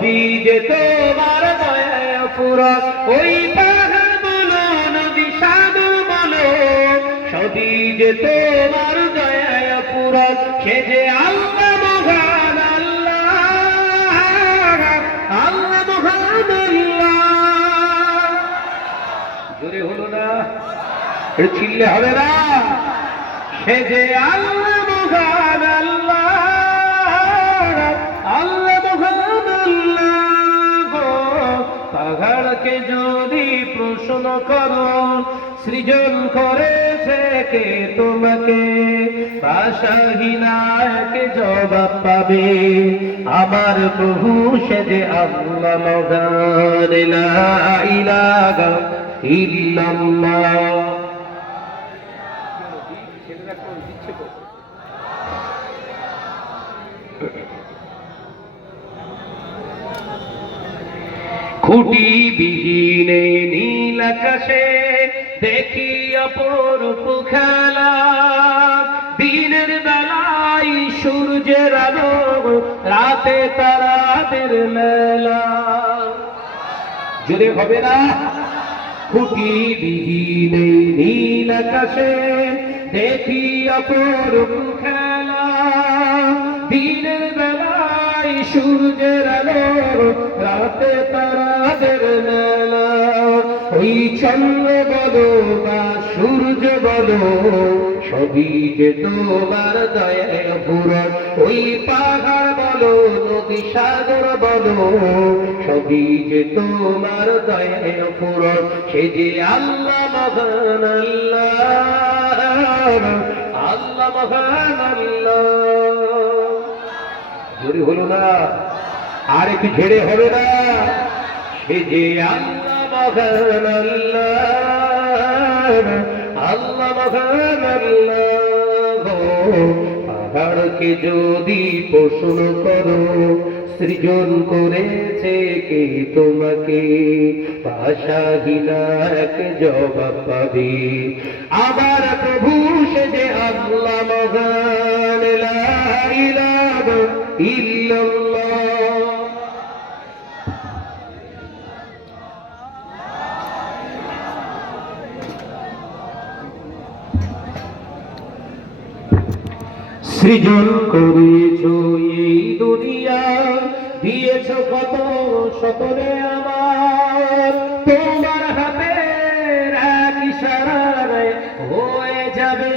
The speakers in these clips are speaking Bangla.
সবই যে তোমার দয়া পুরা ওই পাহাড় বলো, নদী সাধু বলো, সবই যে তোমার দয়া পুরা সে যে আল্লাহ মহান আল্লাহ আল্লাহ মহান আল্লাহ। জোরে হলো না চিল্লে হবে না। সে যে আল্লাহ মহান আল্লাহ। প্রশ্ন করো, সৃজন করেছে কে তোমাকে? ভাষাহীনাকে জবাব পাবে। আমার প্রভু সে যে আল্লাহ ইল্লাল্লাহ। খুঁটি বিহীনে আকাশে দেখি অপরূপ খেলা। দিনের বেলায় সূর্যের আলো, রাতে তারাদের মেলা। জোরে হবে না খুঁটি বিহীনে নীল আকাশে দেখি অপরূপ খেলা। দিনের বেলায় সূর্যের আলো, রাতে মেলা ওই চন্দ্র বলো বা সূর্য বলো, সবই যে তোমার দয়ায় পুরো ওই পাহাড় বলো, নদী সাগর বলো, সবই যে তোমার দয়ায় পুরো সে যে আল্লাহ মহান আল্লাহ আল্লাহ মহান আল্লাহ। হলো না, আর একটু ঝেড়ে হবে না। সে যে আল্লাহ পাহাড়কে যদি প্রশ্ন করো, সৃজন করেছে কে তোমাকে? এক জবাব পাবে আমার প্রভু সে যে আল্লাহ মহান ইল্লাল্লাহ। সৃজন করেছ এই দুনিয়া। দিয়েছ কত সকলে আমার। তোমার হাতে হয়ে যাবে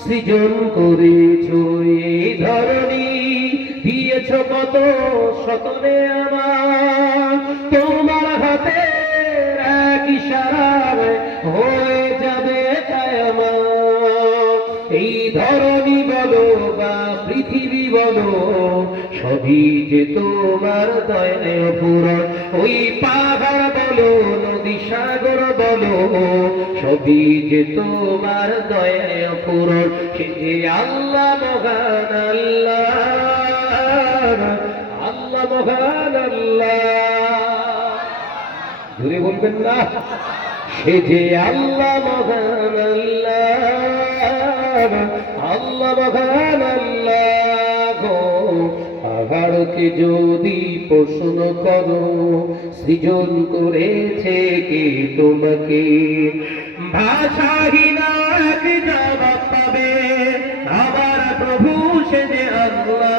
সৃজন করেছ এই ধরনী দিয়েছ কত সকলে আমার। তোমার হাতে এক হয়ে এই ধরনী বলো বা পৃথিবী বলো, সবই যে তোমার দয়ায় পূরণ ওই পাহাড় বলো, নদী সাগর বলো, সবই যে তোমার দয়ায় পূরণ সে যে আল্লাহ মহান আল্লাহ আল্লাহ মহান আল্লাহ। জুড়ে বলবেন না? সে যে আল্লাহ মহান আল্লাহ মহান যদি প্রশ্ন করো, সৃজন করেছে কে তোমাকে? ভাষাহীন জবাব পাবে আমার প্রভু সে যে আল্লাহ